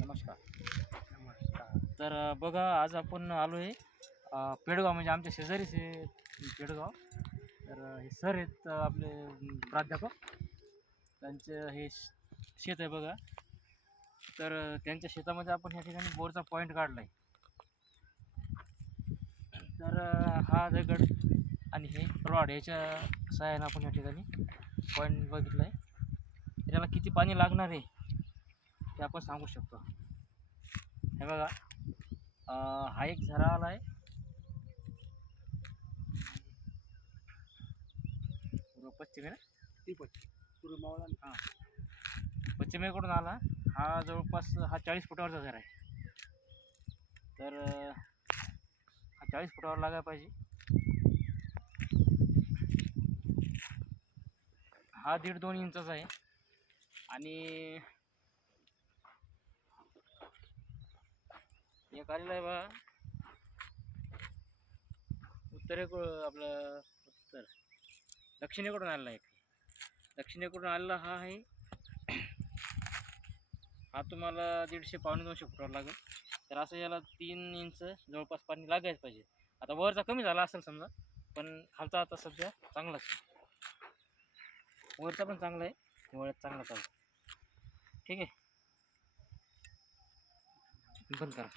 नमस्कार. नमस्कार. तर बघा आज आपण आलो आहे पेडगाव म्हणजे आमच्या शेजारीच आहे पेडगाव. तर हे सर आहेत आपले प्राध्यापक. त्यांचं हे शेत आहे बघा. तर त्यांच्या शेतामध्ये आपण ह्या ठिकाणी बोरचा पॉईंट काढला आहे तर हा दगड आणि हे रॉड याच्या सहाय्यानं आपण या ठिकाणी पॉईंट बघितला आहे त्याला किती पाणी लागणार आहे? ते आपण सांगू शकतो. हे बघा हा एक झरा आला आहे पूर्व पश्चिमे ना ती पट्टी पूर्व हां. पश्चिमेकडून आला. हा जवळपास हा चाळीस फुटावरचा झरा आहे. तर हा चाळीस फुटावर लागायला पाहिजे. हा दीड दोन इंचाचा आहे. आणि एक आलेला आहे बा. उत्तरेकडून आपलं उत्तर. दक्षिणेकडून आलेला आहे एक. दक्षिणेकडून आलेला हा आहे. हा तुम्हाला दीडशे पावणे दोनशे फुटावर लागेल. तर असं याला तीन इंच जवळपास पाणी लागायच पाहिजे. आता वरचा कमी झाला असेल समजा पण खालचा आता सध्या चांगलाच आहे. वरचा पण चांगला आहे. हिवाळ्यात चांगला चालू ठीक आहे? बंद करा.